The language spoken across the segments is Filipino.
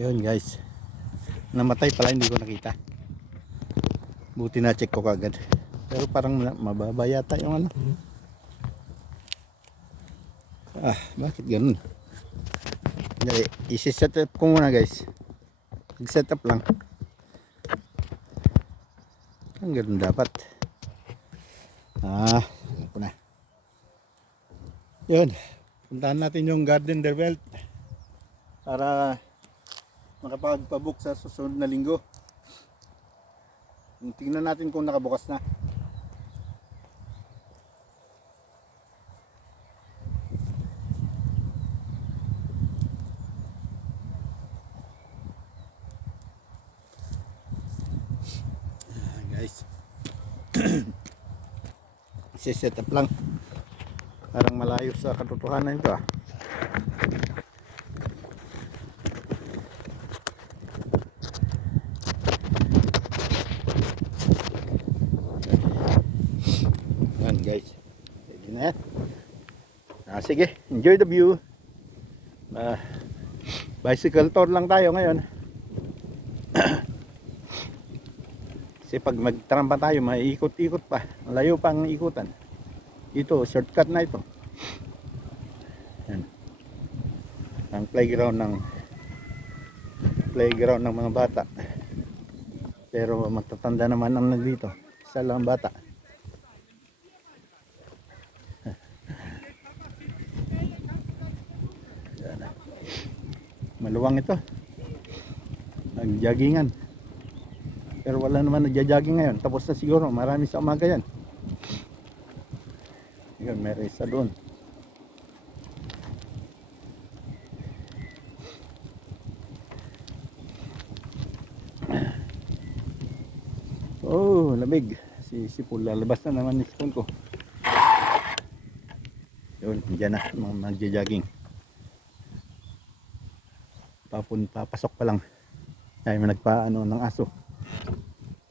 Yun guys, namatay pala, hindi ko nakita. Buti na check ko kagad. Pero parang mababa yata yung ano. Bakit ganun? Dali, isi-set up ko muna guys. Mag-set up lang. Ang ganun dapat. Alam ko na. Yun, puntahan natin yung Garden der Welt para makapagpabook sa susunod na linggo. Tingnan natin kung nakabukas na. Guys, set up lang. Parang malayo sa katotohanan ito Yan guys, ready na yan. Sige, enjoy the view. Bicycle tour lang tayo ngayon. Kasi pag magtrampa tayo, maiikot-ikot pa. Malayo pa ang ikutan. Ito, shortcut na ito. Yan. Ang playground ng mga bata. Pero matatanda naman ang nandito. Isa lang bata. Yan. Maluwang ito. Ang joggingan. Pero wala naman nagja-jogging ngayon. Tapos na siguro, marami sa umaga yan. Yun, meron isa doon. Oh, lamig. Si Sipul, lalabas na naman ni Sipul ko. Yun, dyan na, magja-jogging. Papasok pa lang. Ay, may nagpaano ng aso.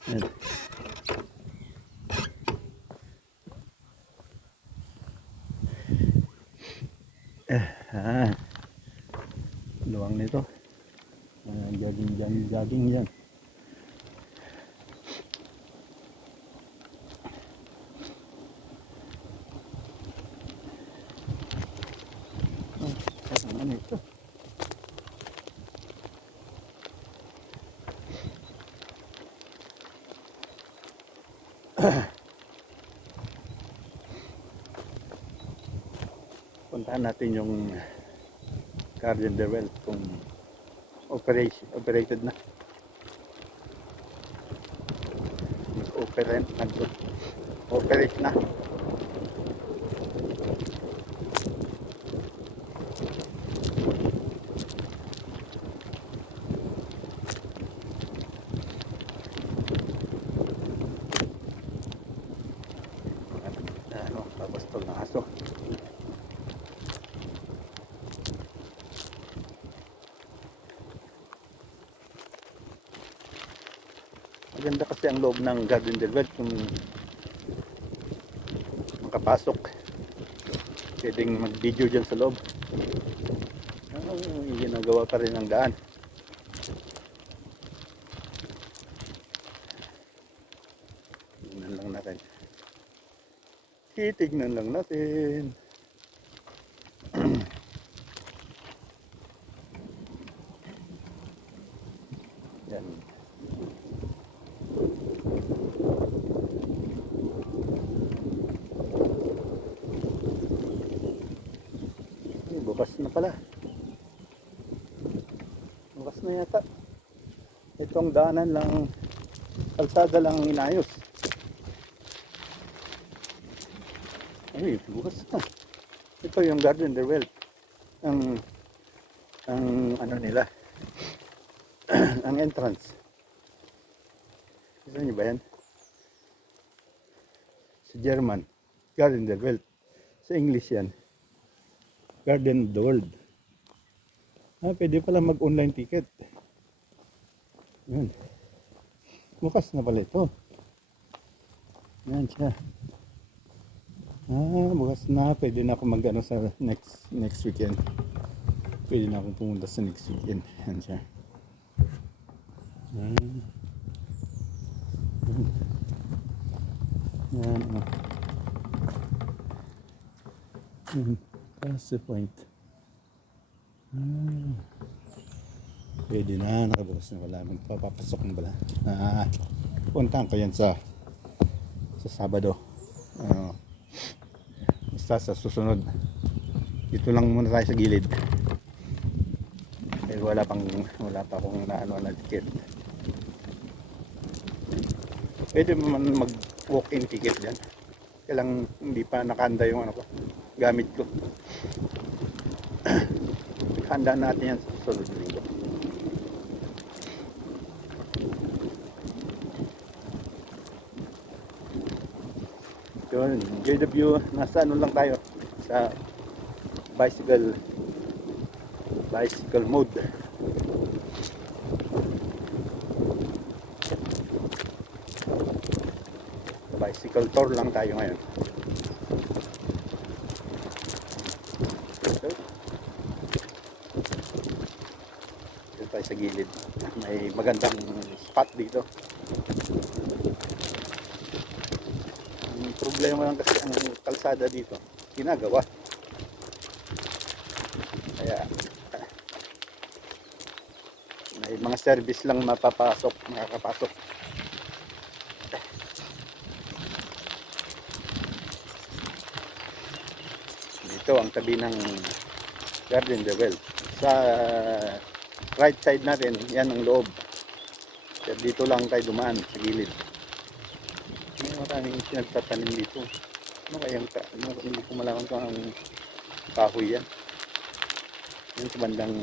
Yan. Luwang nito. Jogging yan. Ano ito? Puntahan natin yung Garden der Welt kung operated na. Operate na. Papastol ng aso. Maganda kasi ang loob ng Garden der Welt kung makapasok. Pwedeng mag-video dyan sa loob. Ginagawa pa rin ang daan. Titignan lang natin. Yan. Bukas na pala. Bukas na yata. Itong daanan lang, kalsada lang inayos. Ay, bukas na. Ito yung Garden der Welt. Ang ano nila. Ang entrance. Gusto niyo ba yan? Sa German, Garden der Welt. Sa English yan, Garden of the World. Pwede pala mag-online ticket. Yan. Bukas na pala ito. Yan siya. Bukas na. Pwede na ako mag-ano sa next weekend. Pwede na akong pumunta sa next weekend. Yan siya. Hmm. Yan, oh. That's the point. Ah. Pwede na, nakabukas na wala. Magpapapasok na pala. Puntahan ko yan sa Sabado. Basta sa susunod. Dito lang muna tayo sa gilid. Dahil wala pa akong naano na ticket. Pwede man mag walk-in ticket dyan. Kailang hindi pa nakahanda yung ano ko, gamit ko. Handa natin yan sa susunod linggo. Yun, JW, nasa ano lang tayo sa bicycle mode. Bicycle tour lang tayo ngayon. Dito tayo sa gilid. May magandang spot dito. Ang problema lang kasi ang kalsada dito, ginagawa. Kaya may mga service lang makakapasok. Ito ang tabi ng Garden de Well. Sa right side natin, yan ang loob. Kaya dito lang tayo dumaan sa gilid. May maraming pinagtatanim dito. Ano kayang hindi ko malaman kung ang kahoy yan. Yan sa bandang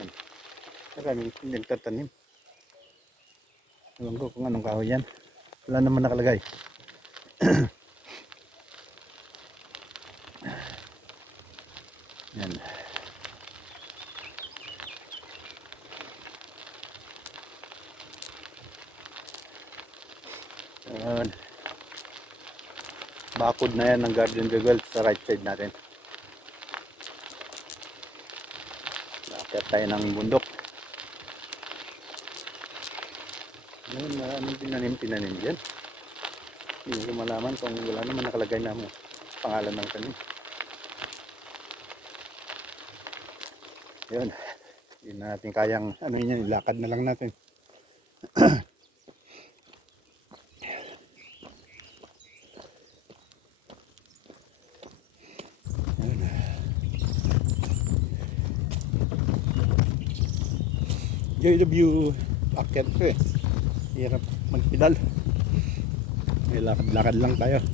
yan. Maraming pinagtatanim. Alam ko kung anong kahoy yan. Wala naman nakalagay. Yan. Bakod na yan ng Garden de Well sa right side natin. Nakakit tayo ng bundok. Ngayon, maraming tinanim dyan. Hindi ko malaman kung wala naman nakalagay na mo pangalan ng tanim. Yun, hindi na natin kayang ano yun, ilakad na lang natin. JW akyat ko eh. Hirap magpedal. May lakad-lakad lang tayo.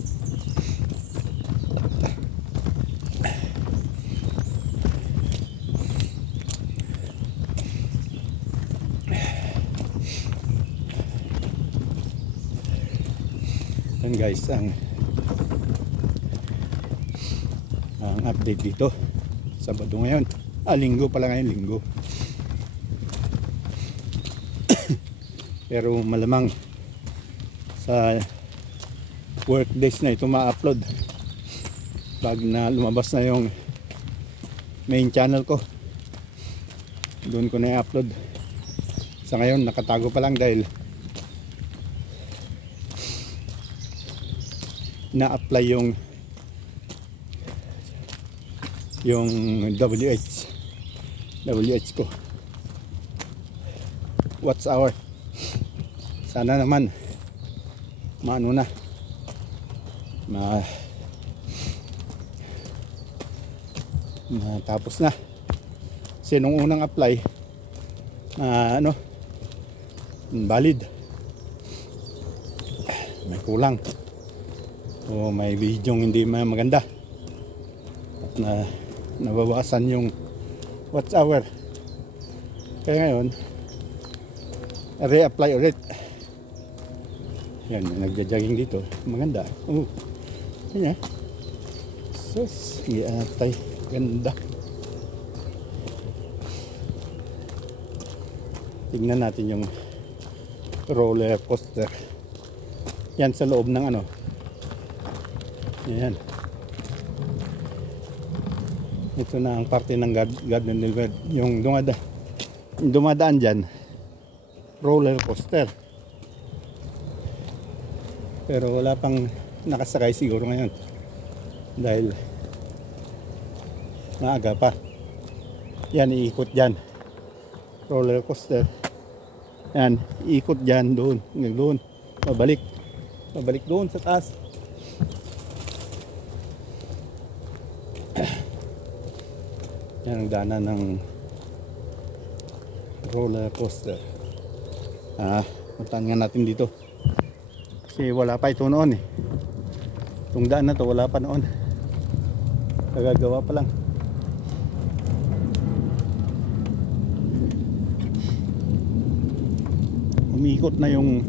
Yan guys, ang update dito. Sabado ngayon. Linggo pala ngayon, linggo. Pero malamang sa work days na ito ma-upload pag na lumabas na yung main channel ko. Doon ko na i-upload. Sa ngayon nakatago pa lang dahil na-apply yung WH ko, watch hour. Sana naman maano na matapos na kasi nung unang apply valid, may kulang o may video hindi maganda at nabawasan yung watch hour. Kaya ngayon re-apply ulit. Yan, nagja-jogging dito, maganda. Yan eh. Sus, atay, ganda. Tignan natin yung roller coaster. Yan sa loob ng ano. Yan. Ito na ang parte ng Garden de Well. Yung dumadaan dyan, roller coaster. Pero wala pang nakasakay siguro ngayon dahil maaga pa. Yan, iikot dyan, roller coaster. Yan, iikot dyan, doon, hanggang doon, pabalik doon sa taas. Yan ang daanan ng roller coaster. Puntahan nga natin dito kasi wala pa ito noon eh. Itong daan na to wala pa noon, nagagawa pa lang. Umiikot na yung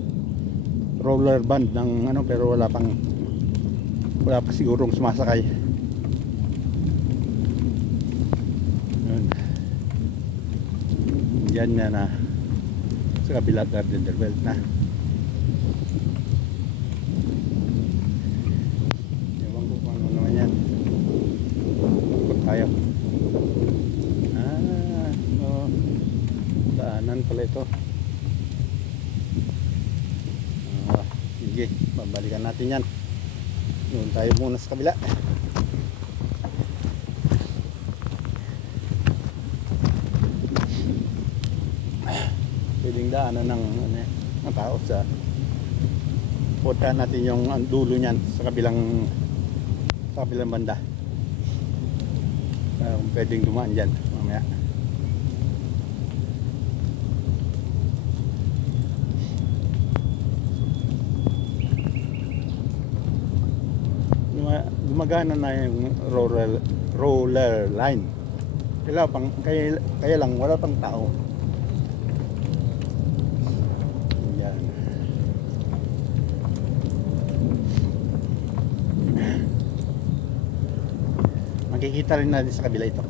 roller band ng ano, pero wala pa sigurong sumasakay. Yan na sa kabila, Gardner Belt na. Ewan ko kung ano naman yan. Ikot tayo. Daanan pala ito. Sige, babalikan natin yan. Doon tayo muna sa kabila. Pwedeng daanan ng tao sa punta natin yung dulo niyan sa kabilang banda. Pwedeng dumaan dyan mamaya. Gumagana na yung roller line. Kaya lang wala pang tao. Yan. Makikita rin natin sa kabila ito.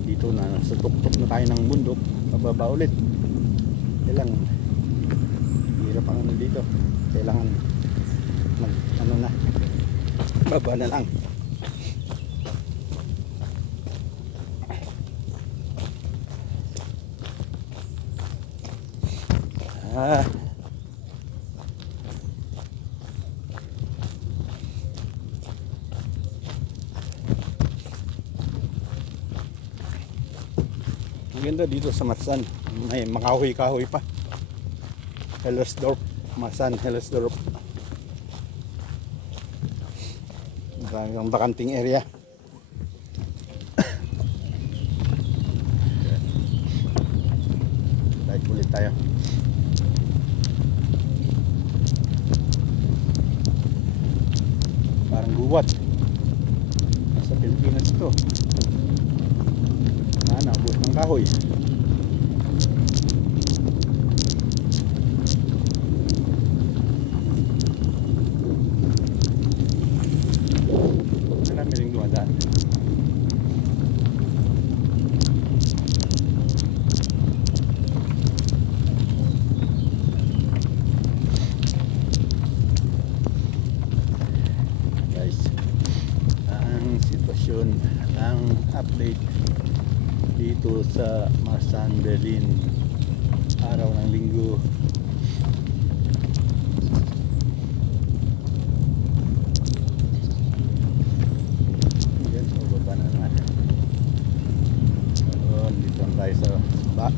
Dito na sa tuktok na tayo ng bundok, pababa ulit. Kailangan hirap ang ano dito, kailangan baba na lang. Maganda dito sa Marsan, may makahoy-kahoy pa. Hellersdorf, Marsan, Hellersdorf. Maraming bakanting area. Balik ulit tayo. Parang gubat. Nasa Pilipinas ito. Naabot ng kahoy. Marami rin dumadaan. Guys, ang sitwasyon, ang update dito sa Marsan, Berlin, araw ng Linggo. Yan, bababa na naman. Dito tayo sa baba.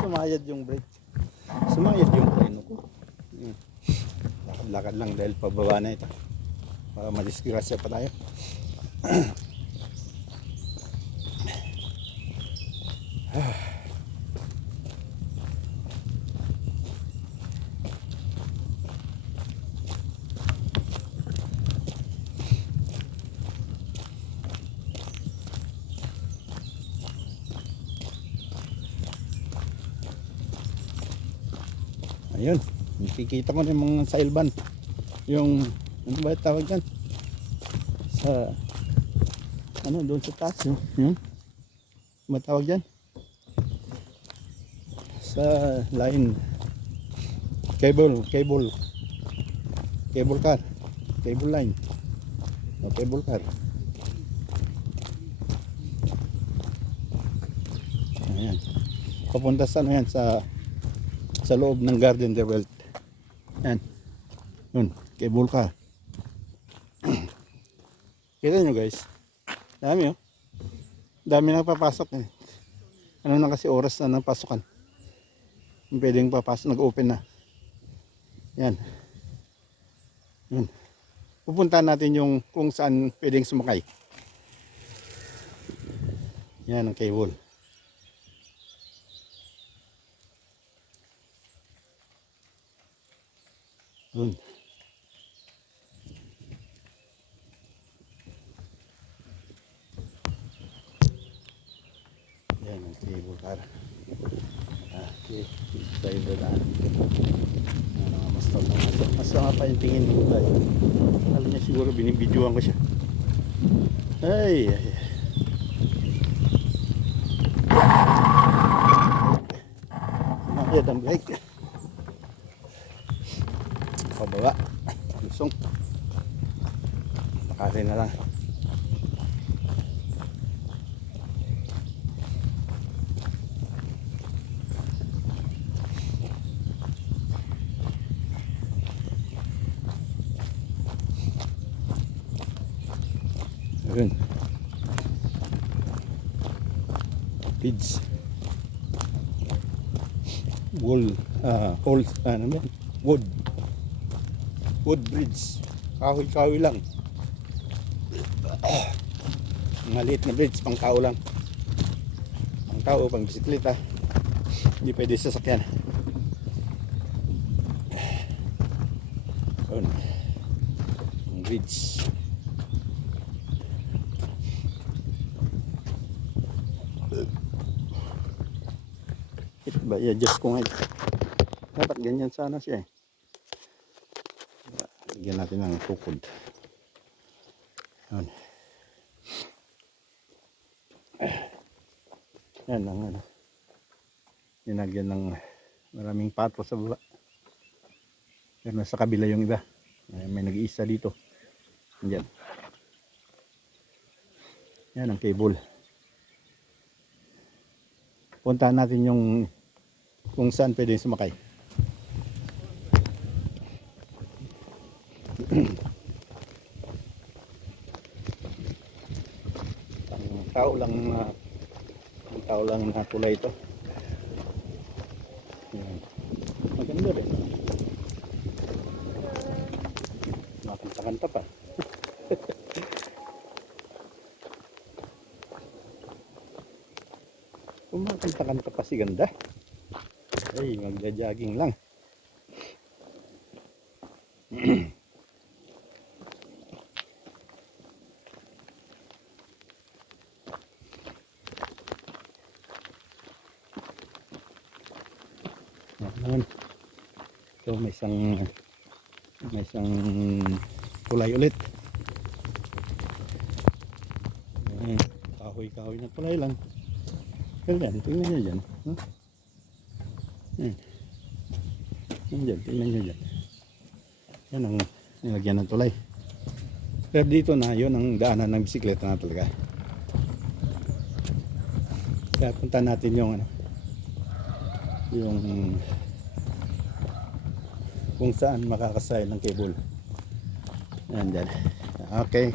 Sumayad yung brake. Sumayad yung preno ko. Lakad lang dahil pababa na ito, para madisgrasya pa tayo. Ayun, nakikita ko na yung mga sailban, yung ano ba tawag dyan sa ano doon sa taas, yun. matawag dyan? Sa line. Cable car. Cable line. O, cable car. Ayan. Papunta sa ano yan, sa loob ng Garden de Wealth. Ayan. Yun, cable car. Kita nyo guys. Dami oh. Dami na papasok eh. Ano na kasi oras na ng pasukan. Pwedeng papasok, nag-open na. Yan. Yan. Pupuntahan natin yung kung saan pwedeng sumakay. Yan ang cable. Yun. Yan ang cable car. Okay, tayo dadaan. Mas nga pa yung tingin ko tayo. Alam niya siguro binibidyoan ko siya. Ay. Nakakit ang bike. Pababa. Lusong. Nakari na lang. Ayun. Kids. Wood bridge. Kahoy-kahoy lang. Maliit na bridge, pang tao lang. Pang tao, pang bisikleta. Hindi pwede sasakyan. Ayun. Ang bridge. I-adjust ko ngayon. Dapat ganyan sana siya eh. Lagyan natin ng tukod. Yan. Yan ang ano. Linagyan ng maraming patro sa baba. Pero nasa kabila yung iba. May nag-iisa dito. Yan. Yan ang cable. Puntahan natin yung kung saan pwedeng sumakay. Ang tao lang na kulay ito. Maganda rin. Makanta-kanta pa. Kumakanta-kanta pa si ganda. Ay, magja-jogging lang. Ayan. So may isang tulay ulit. Ayan. Kahoy-kahoy na tulay lang. Tingnan nyo dyan. Huh? Yan, tingnan nyo dyan. Yan ang nilagyan ng tulay. Pero dito na, yun ang daanan ng bisikleta na talaga. Kaya punta natin yung kung saan makakasay ng cable. Yan dyan. Okay.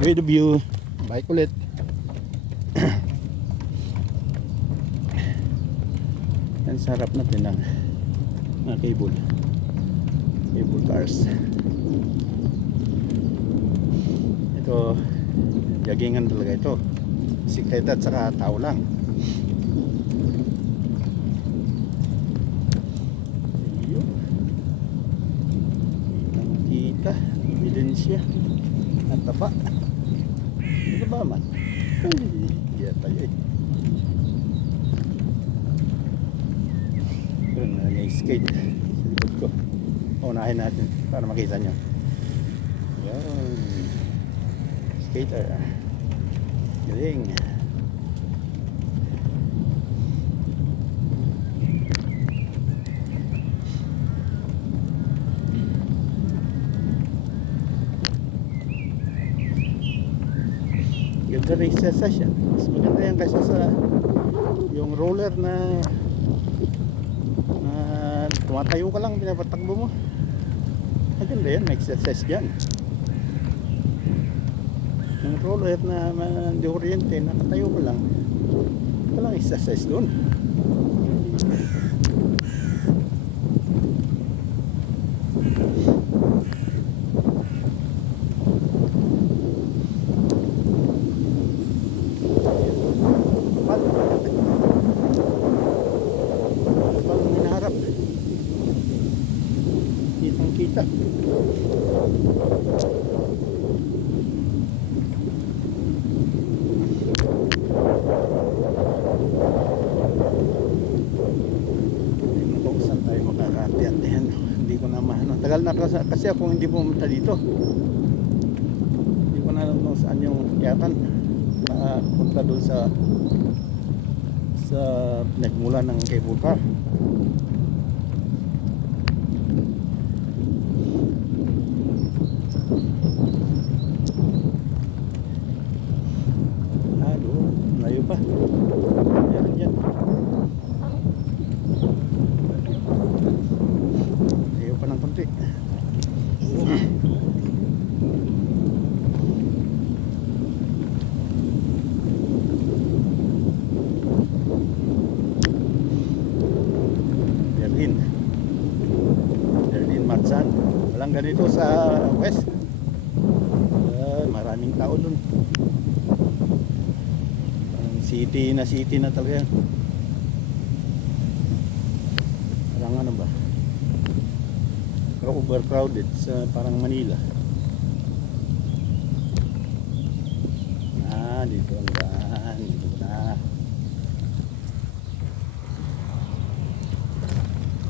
With the view. Bike ulit. Yan sa harap natin ng cable cars. Ito joggingan talaga ito, bisikleta at saka tao lang. Kita ebidensya at taba. Ito ba man? Iya tayo eh. Yun, nag-skate sa likod ko. Unahin natin para makita nyo. Yan. Skater. Galing. Ganda rin exercise yan. Mas maganda yan kaysa sa yung roller na tumatayo ka lang, pinapatakbo mo. Maganda yan, may exercise dyan. Yung roller na di oriente, nakatayo ka lang, walang exercise doon. Kitang-kita. Kung saan tayo makakatiyan-tiyan. Hindi ko na mahal. Tagal na kasi ako hindi pumunta dito. Hindi ko na alam kung saan yung kiyatan. Punta doon sa nagmula ng cable car. Layo pa. Meron yan. Layo pa ng konti. Berlin Marzahn. Walang ganito sa west. Maraming tao dun. City na talaga. Parang ano ba? Overcrowded sa parang Manila. Dito ang daan. Dito na.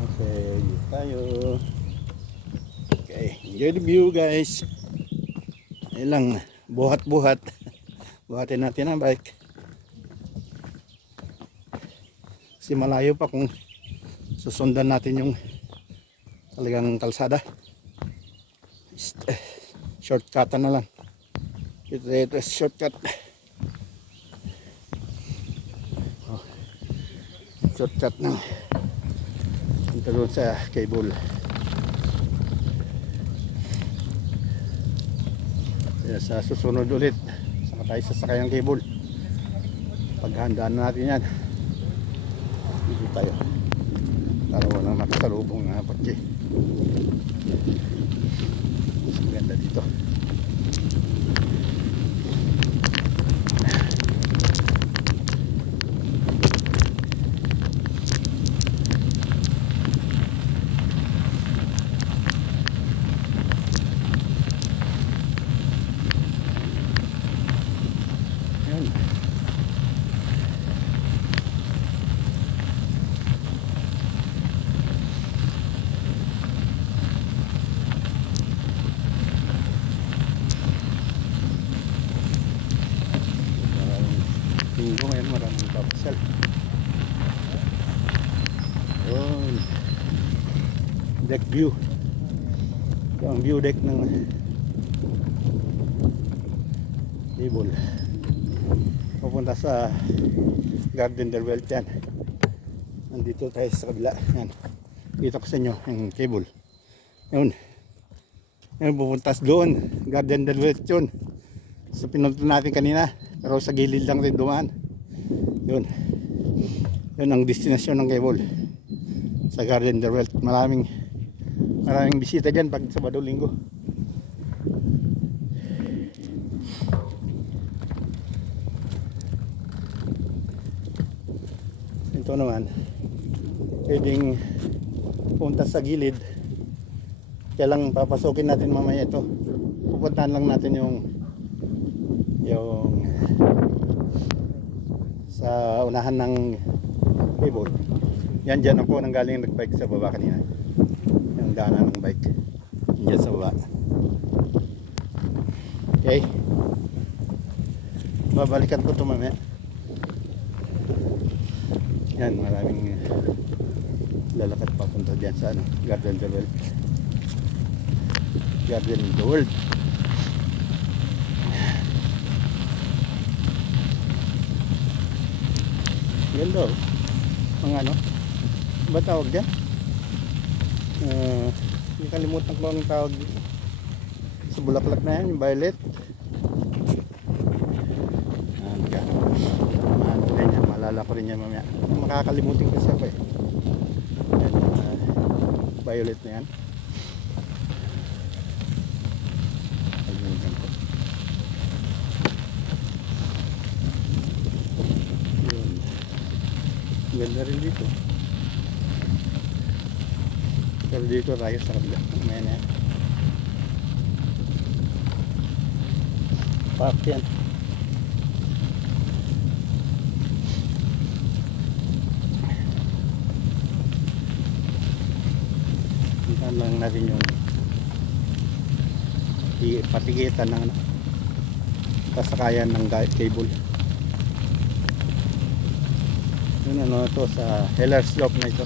Okay, dito tayo. Okay, enjoy the view guys. Ayun lang, buhat-buhat. Buhatin natin ang bike. Kasi malayo pa kung susundan natin yung talagang kalsada. Shortcut na lang. Ito shortcut. Shortcut na. Punta doon sa cable. Kaya sa susunod ulit, saka tayo sasakay ang cable. Paghandaan natin yan. Dito tayo para walang makasalubong na patsi. Mas maganda dito. Yan. Linggo ngayon maraming papasal. Yun. Deck view. Ito ang view deck ng cable. Papunta sa Garden del Welt yan. Nandito tayo sa kabila. Yan. Dito ko sa inyo yung cable. Yun. Yun, pupunta doon. Garden del Welt yun. Sa pinunta natin kanina. Pero sa gilid lang rin dumaan. Yun. Yun ang destinasyon ng cable. Sa Garden del Welt. Maraming bisita dyan pag Sabado Linggo. Ito naman. Pwedeng punta sa gilid. Kaya lang papasokin natin mamaya ito. Pupuntahan lang natin yung sa unahan ng cable. Yan dyan ako nang galing nagbike sa baba kanina. Yung daanan ng bike. Yan dyan sa baba. Okay. Babalikan ko ito mamaya. Yan, maraming lalakad papunta dyan sa Garden del Welt. Garden del World. Ganda oh. Mga ano, ba tawag dyan? Hindi kalimutan ko ang tawag dito. Sa bulaklak na yan, yung violet. Malala ko rin yan mamaya. Makakalimutin ko siya pa eh. Yan, violet na yan. Kalimutan ko. Yun. Ganda rin dito. Pero dito tayo sa kabila. Ayan yan. Park yan. Tingnan lang natin yung patigitan ng pasakayan ng cable. Yun ano to sa Hellersdorf na ito.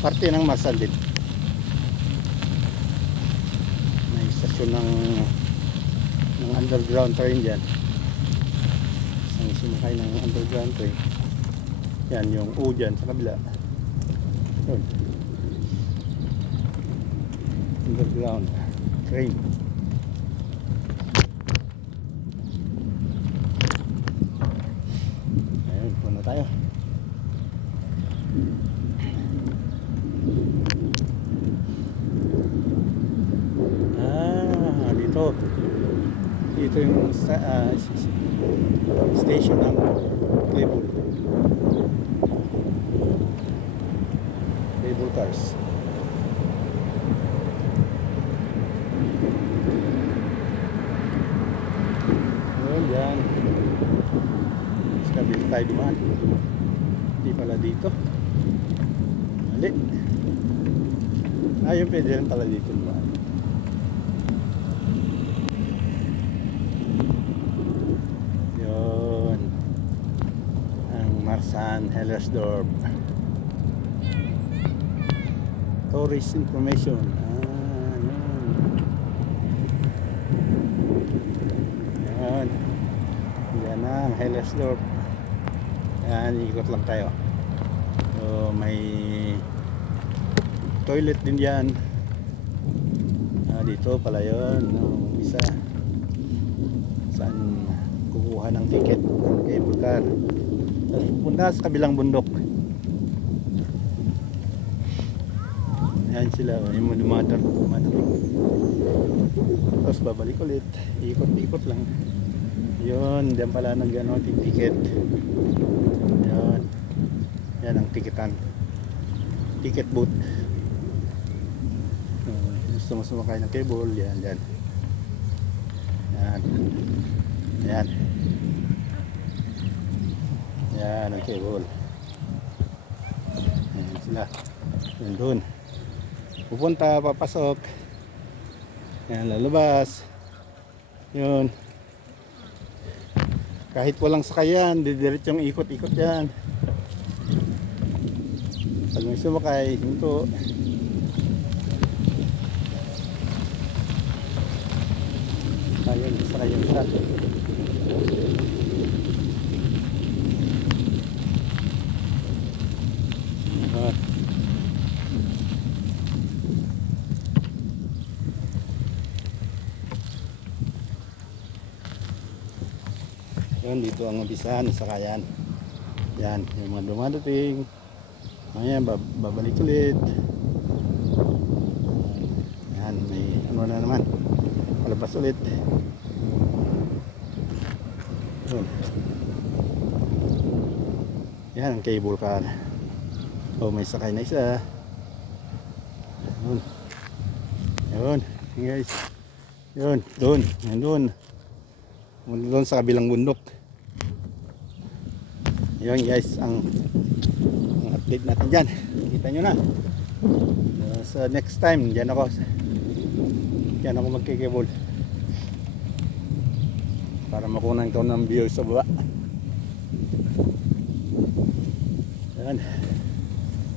Parte ng Marsan din. May istasyon ng underground train dyan. Isang sumakay ng underground train. Yan yung U dyan sa kabila. Yun. Underground train. Ayun, punta tayo. Dito yung station ng cable cars. Yun yan. Mas kabili tayo dumaan. Hindi pala dito. Mali. Ayun, pwede rin pala dito dumaan. Marsan, Hellersdorf. Tourist information. Yan. Yan ang Hellersdorf. Yan, ikot lang tayo. So, may toilet din yan. Dito pala yun. Isa. Saan kukuha ng ticket ng cable car. Punta sa kabilang bundok. Ayan sila, yung dumadar. Tapos babalik ulit, ikot-ikot lang. Yun, diyan pala nag ticket. Yan. Yan ang tiketan. Ticket booth. Gusto mo sumakay ng cable, yan, yan. Yan. Yan. Yan ang cable. Yan sila. Yan doon. Pupunta, papasok. Yan, lalabas. Yun. Kahit walang sakayan, didiretsong ikot-ikot yan. Pag may sumakay, hinto. Ayun, sakay yung isa. Yan, dito ang umpisahan sa sakayan. Yan, yung mga dumadating. Ayan, babalik ulit. Yan, may ano na naman. Palabas ulit. Yun. Yan ang cable car. Oh, may sakay na isa. Yun. Yun, guys. Yun, doon. Yan doon. Doon sa kabilang bundok. Yun guys, ang update natin dyan. Kita nyo na. So next time, dyan ako magkikibol para makunan ko ng view sa baba. Yan.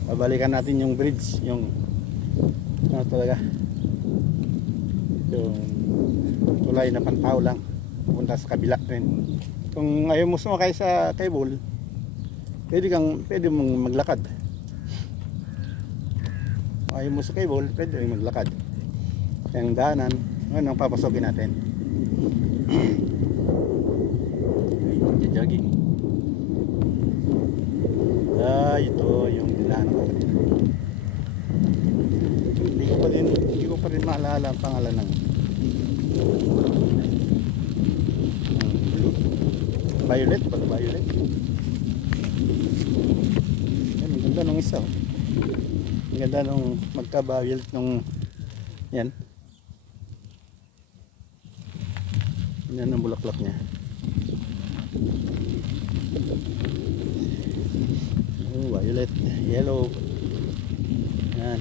Babalikan natin yung bridge, yung ano talaga, yung tulay na pantao lang punta sa kabila rin. Kung ayaw mo sumakay sa cable, Pwede mong maglakad. Ayaw mo sa cable, pwede rin maglakad. Kaya ang daanan, ngayon ang papasokin natin. Jogging. Ito yung dinaanan ko. Hindi ko pa rin maalala ang pangalan ng blue. Violet. Yan, ang ganda nung isa. Ang ganda nung magka-violet nung yan. Yan ang bulaklak niya. Violet, yellow. Yan.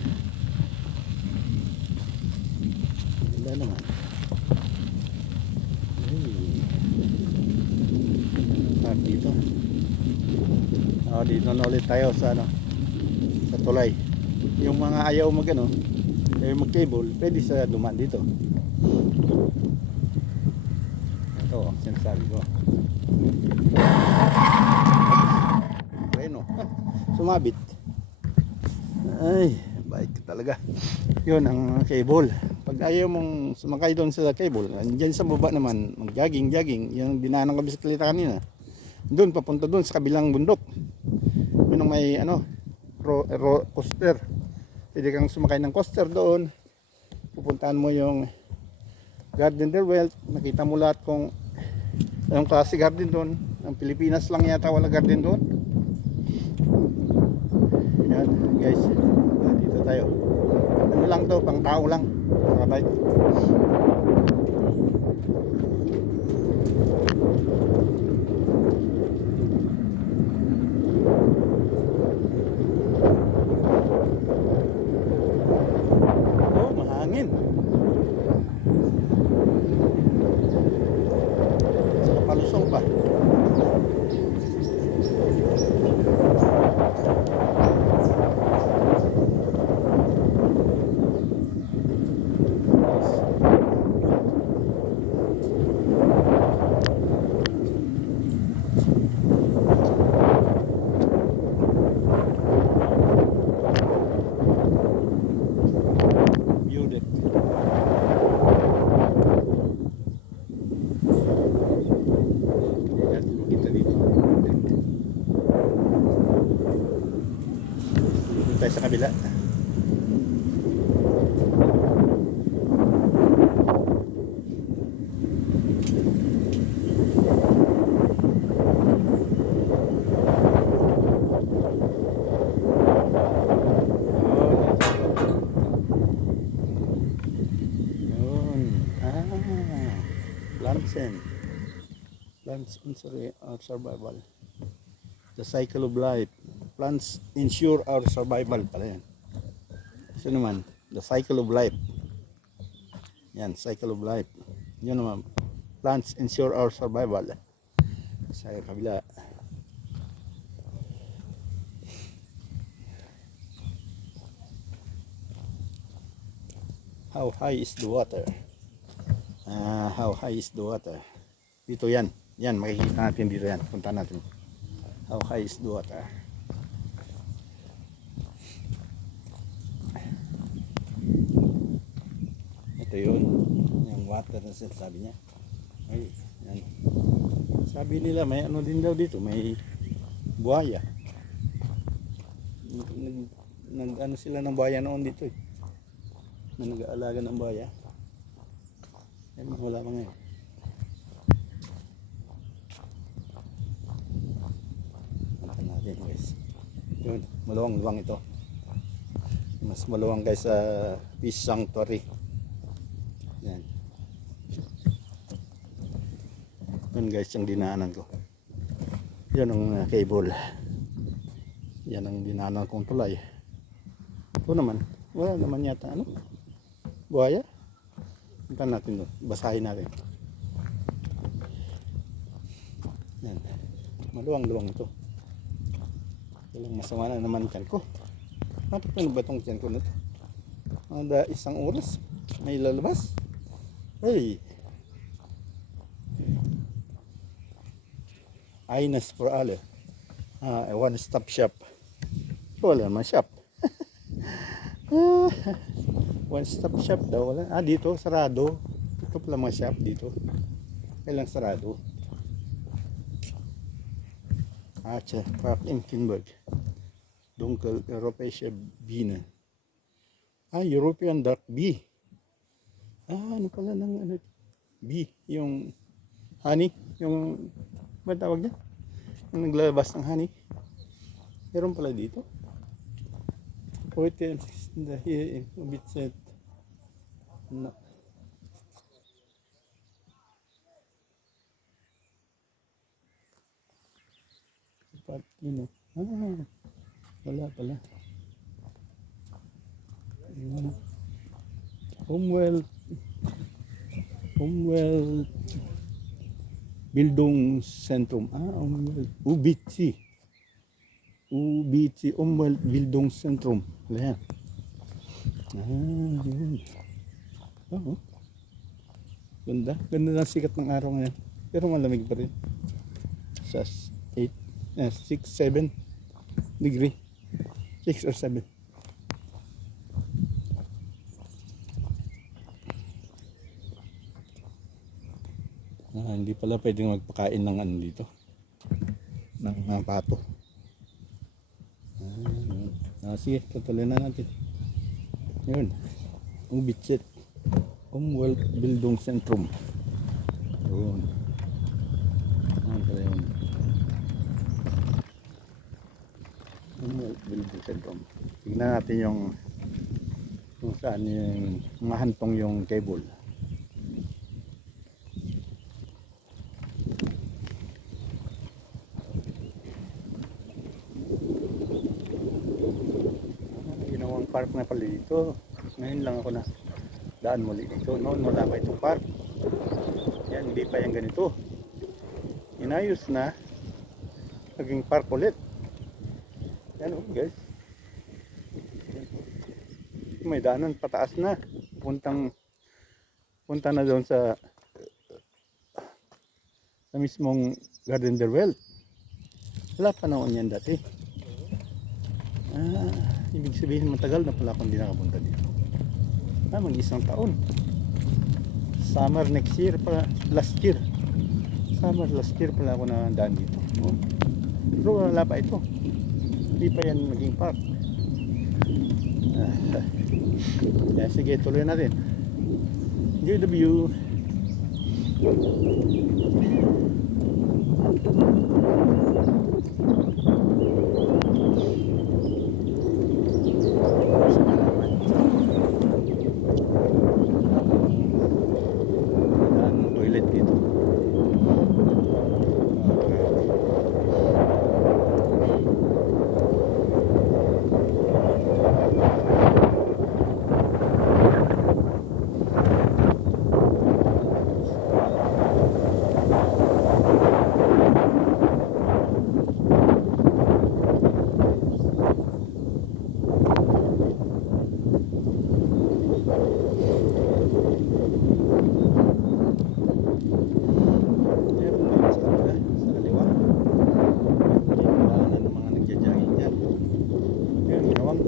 Ganda naman. Dito. Dito na ulit tayo sa sa tulay. Yung mga ayaw mag-cable, pwede sa dumaan dito. Ito ang sinasabi ko. Reno. Sumabit. Ay, baik talaga. Yun ang cable. Pag ayaw mong sumakay doon sa cable, andyan sa baba naman, mag-jogging. Yung dinaanan ko bisikleta kanina. Doon, papunta doon sa kabilang bundok. Yun ang may coaster. Pwede kang sumakay ng coaster doon. Pupuntahan mo yung Garden del Wealth. Nakita mo lahat kung anong klase garden doon. Ang Pilipinas lang yata wala garden doon. Yan guys, dito tayo. Ano lang to, pang tao lang, mga bike. Oh, mahangin. Saka palusong pa. Tayo sa kabila. Plants survival. The cycle of life. Plants ensure our survival pala yan. So naman, the cycle of life. Yan, cycle of life. Yun naman, plants ensure our survival. Sa kabila. How high is the water? How high is the water? Dito yan. Yan, makikita natin dito yan. Punta natin. How high is the water? Ito yun. Yung water na sabi niya. Ay, yan. Sabi nila may ano din daw dito. May buhaya. Nag-ano sila ng buhaya noon dito eh. Na nag-aalaga ng buhaya. Ay, wala pa ngayon. Guys. Yun, maluwang-luwang ito. Mas maluwang guys sa Fish Sanctuary. Yan. Yun guys yung dinaanan ko. Yan ang cable. Yan ang dinaanan kong tulay. Ito naman, wala naman yata ano? Buhaya? Punta natin doon, basahin natin. Yan. Maluwang-luwang ito. Walang masama na naman tiyan ko. Bakit ano ba itong tiyan ko na ito? Ada isang oras may lalabas. Hey, Ines for alle. One-stop shop. Wala naman shop. Ah, one-stop shop daw. Wala. Dito, sarado. Ito pala mga shop dito. Kailang sarado. Park in Kinberg. Dunkel Europäische Biene. European Dark Bee. Ano pala ng ano? Bee. Yung honey. Yung, ba tawag niya? Yung naglalabas ng honey. Meron pala dito. Heute hier in Bitzet. No. Patino. Wala pala. Umwelt Bildungszentrum. UBC Umweltbildungszentrum. Ayan. Yun. Ganda. Ganda ng sikat ng araw ngayon. Pero malamig pa rin. Sa 6, 7 degree. 6 or 7. Hindi pala pwedeng magpakain ng ano dito. Ng pato. Sige, tutuloy na natin. Yun. Umbitsit. Umweltbildungszentrum. Yun. Pala yun. Umweltbildungszentrum. Tignan natin yung kung saan yung mahantong yung cable. Park na pala dito. Ngayon lang ako na daan muli dito. Noon wala pa itong park. Yan, hindi pa yan ganito. Inayos na. Naging park ulit. Yan guys. May daanan pataas na. Punta na doon sa mismong Garden der Welt. Wala pa noon yan dati. Ibig sabihin matagal na pala akong hindi nakapunta dito. Mag-isang taon. Summer next year pala, last year. Summer last year pala ako na daan dito. Pero wala pa ito. Hindi pa yan maging park. Sige, tuloy natin. Enjoy the view.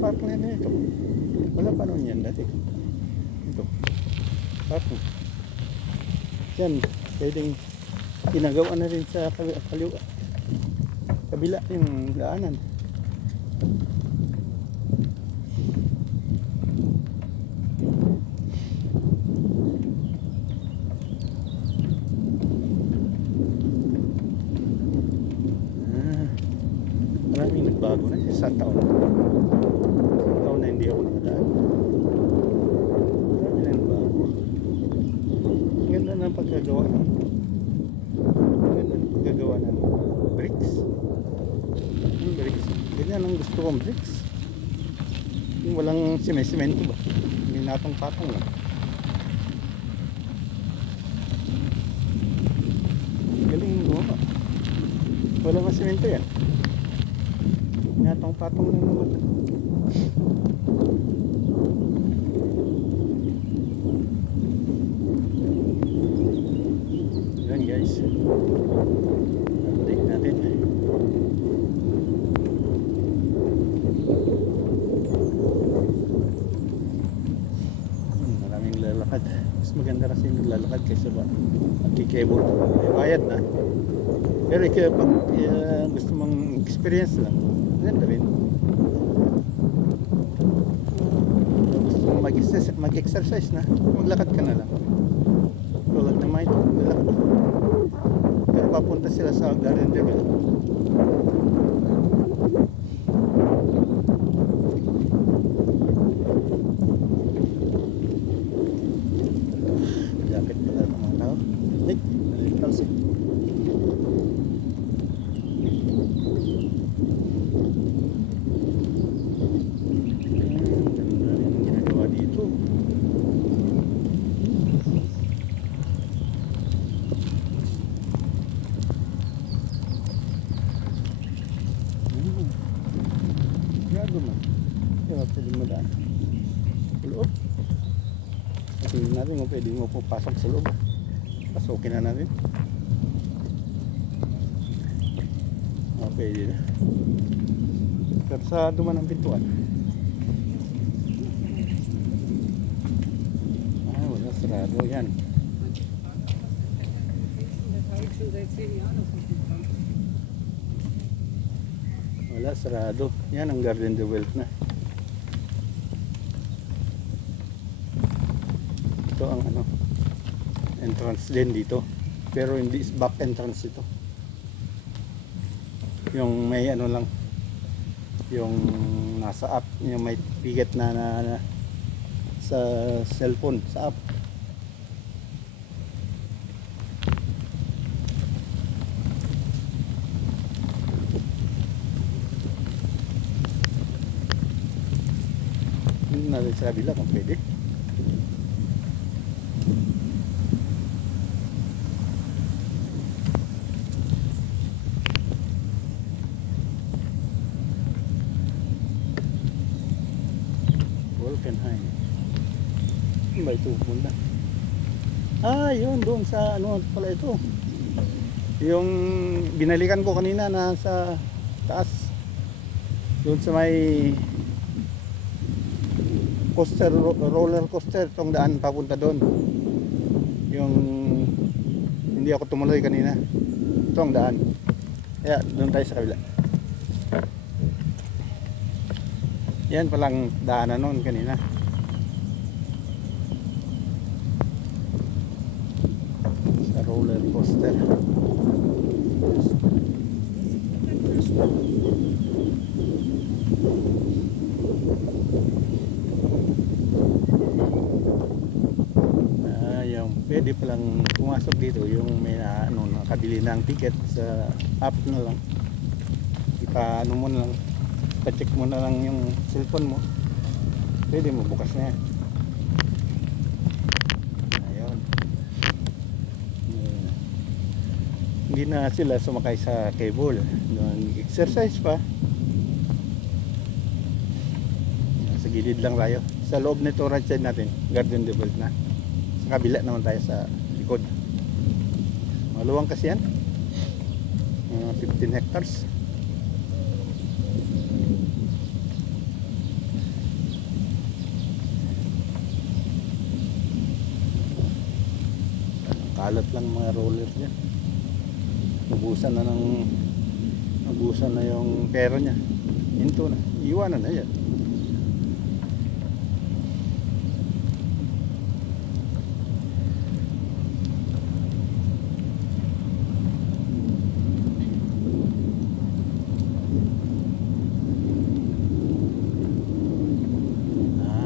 Park na ito. Wala pa noon yan dati. Ito. Park. Yan. Pwedeng ginagawa na rin sa kabila yung daanan. Maraming nagbago na sa taon. Na hindi ako nakadaan. Marami na nagbago. Ganda ng pagkagawa ng bricks. Yung bricks. Ganyan ang gusto kong bricks. Yung walang semento ba? Hindi natong-patong lang. Galing gumawa. Walang semento yan. Natong-patong lang naman. Yan guys, update natin. mas maganda kasi naglalakad kaysa ba magkikebot. May bayad na. Pero pag gusto mong experience lang, maganda rin. Kung gusto mong mag-exercise na, maglakad ka na lang. Tulad na may maglakad. Pero papunta sila sa Garden Devil. Lapit pala ng mga tao. Talsik. Ganda rin ang ginagawa dito. Gago man. Kaya pwedeng madaan. Sa loob. Tingnan natin kung pwede mo pupasok sa loob. Pasukin na natin. Pwede na. Pero sa duman ng pintuan. Wala, sarado yan. Wala, sarado. Yan ang Garden de Wealth na. Ito ang entrance din dito. Pero hindi is back entrance ito. Yung may lang, yung nasa app, yung may ticket na sa cellphone, sa app. Hindi natin sa kabila kung pwede. Wolkenheim. Ano ba ito punta? Yun doon sa pala ito. Yung binalikan ko kanina na sa taas. Doon sa may coaster, roller coaster, tong daan papunta doon. Yung hindi ako tumuloy kanina. Itong daan. Kaya doon tayo sa kabila. Yan palang daanan noon kanina. Sa roller coaster. Yung pwede palang pumasok dito yung may nakabili ng ticket sa app na lang. Ipa-ano mo na lang. Pa-check mo na lang yung cellphone mo, pwede mo bukas na yan. Ayun. Hindi na sila sumakay sa cable, exercise pa. Sa gilid lang tayo, sa loob nito right side natin, Garden de Wealth na. Sa kabila naman tayo sa likod. Maluwang kasi yan, 15 hectares. Kalat lang mga roller niya. Nabusan na yung pera niya. Hinto na. Iwanan na yan.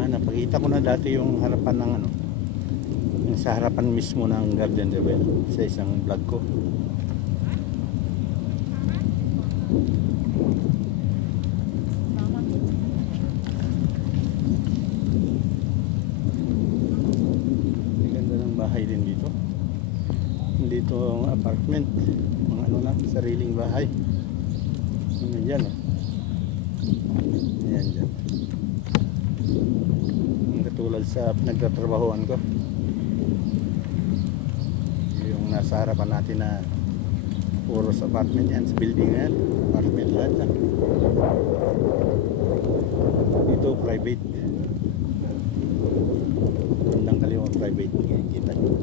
Napakita ko na dati yung harapan ng sa harapan mismo ng Garden de Wealth sa isang vlog ko. Ganda ng bahay din dito. Dito ang apartment, mga sariling bahay. Yan yan dyan. Katulad sa nagtatrabahoan ko, nasa harapan natin na puro sa apartment yan, sa building na yan, apartment lahat na. Dito private. bandang kaliwa private, kita nyo.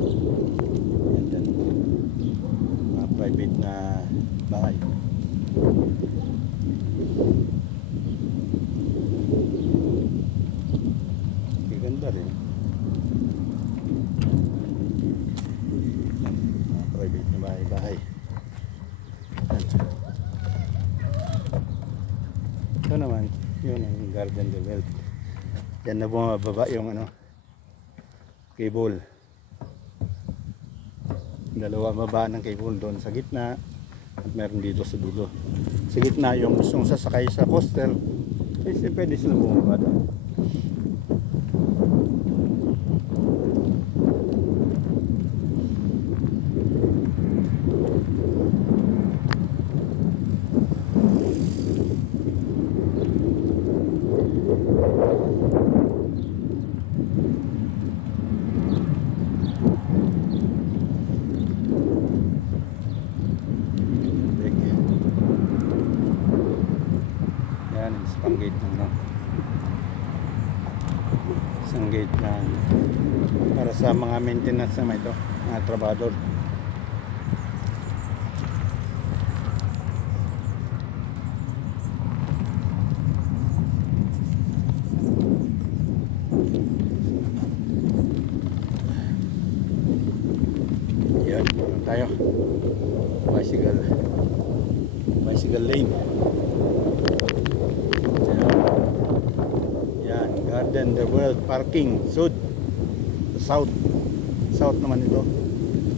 Yan dyan, mga private na bahay. Ganda rin. Mga private na bahay. Ito naman, yun ang Garden de Wealth. Yan na bumababa yung cable. Dalawa baba ng cable doon sa gitna at meron dito sa dulo. Sa gitna yung gustong sasakay sa coaster, pwede sila bumaba doon. Isang gate isang gate na para sa mga maintenance naman ito, mga trabador. Yan, tayo bicycle lane. Garden de Wealth parking south naman ito.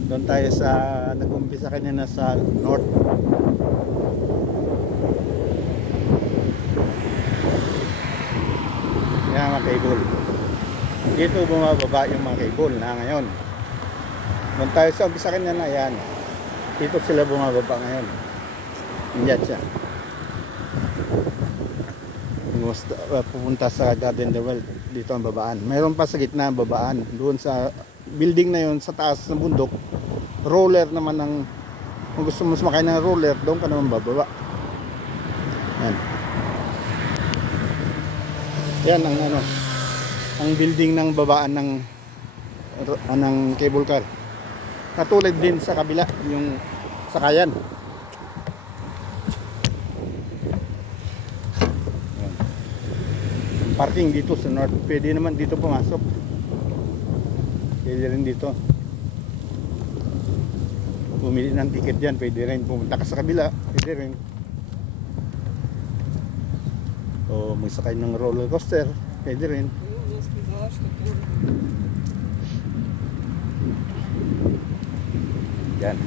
Doon tayo sa nag-umpisa kanina sa north. Yan mga cable, dito bumababa yung mga cable na ngayon. Doon tayo sa umpisa kanina, yan dito sila bumababa ngayon. Yan siya pupunta sa Garden de Wealth. Dito ang babaan, mayroon pa sa gitna ang babaan doon sa building na yun sa taas ng bundok. Roller naman kung gusto mo sumakay ng roller, doon ka naman bababa. Yan ang building ng babaan ng cable car. Katulad din sa kabila yung sakayan. Parking dito sa north, pwede naman dito pumasok, pwede rin dito bumili ng ticket dyan, pwede rin pumunta ka sa kabila, pwede rin o magsakay ng roller coaster, pwede rin. Yan.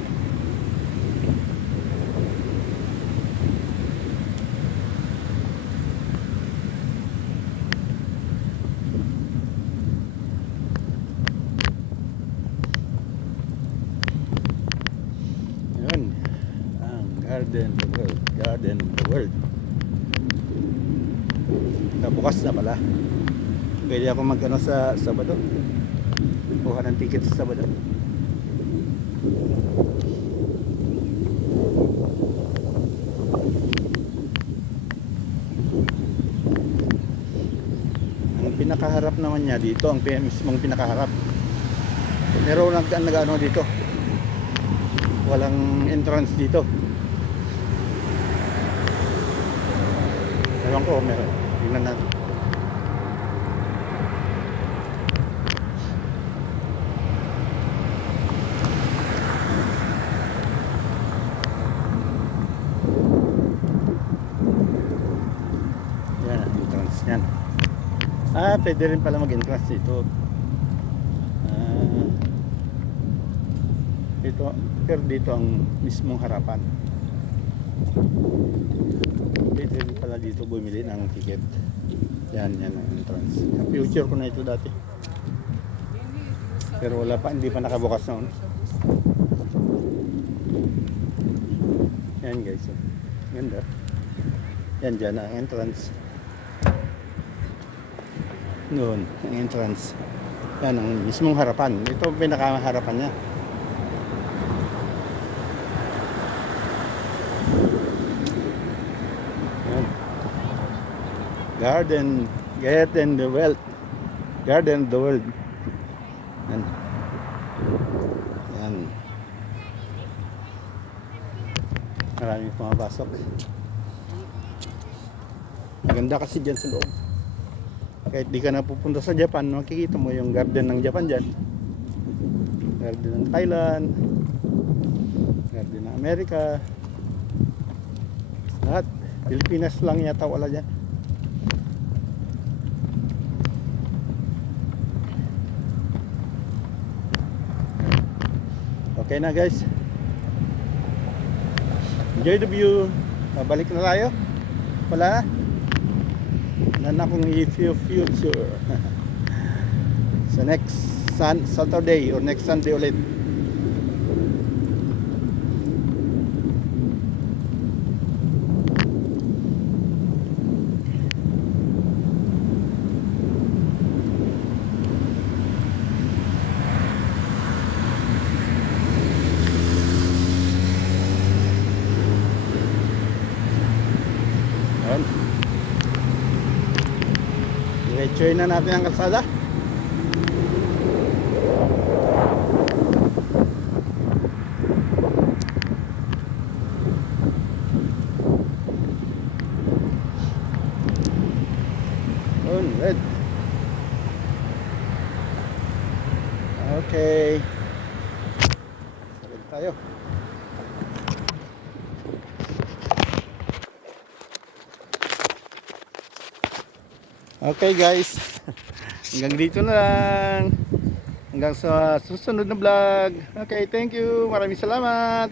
Garden the World. Bukas na pala. Pwede ako sa Sabado. Kuha ng ticket sa Sabado. Ang pinakaharap naman niya dito, ang mismong pinakaharap. Meron lang dito. Walang entrance dito. Ewan ko, meron. Tingnan natin. Yan, entrance yan. Pwede rin pala mag-entrance dito. Pero dito ang mismong harapan. Pwede rin pala dito bumili ng ticket. Yan ang entrance. Future ko na ito dati, pero wala pa, hindi pa nakabukas noon. Yan guys, ganda. Yan dyan ang entrance. Noon ang entrance. Yan ang mismong harapan. Ito pinakaharapan niya. Garden the Wealth. Garden the World. Yan. Yan. Maraming pumapasok. Maganda kasi dyan sa loob. Kahit di ka na pupunta sa Japan, makikita mo yung garden ng Japan dyan. Garden ng Thailand. Garden ng Amerika. Lahat. Pilipinas lang yata wala dyan. Okay na guys. Enjoy the view. Balik na tayo. Wala na. Na akong future. Sa next Saturday or next Sunday ulit. Ayan. Diretsuhin na natin ang kalsada. Yun, red. Okay. Red tayo. Okay guys, hanggang dito na lang. Hanggang sa susunod na vlog. Okay, thank you. Maraming salamat.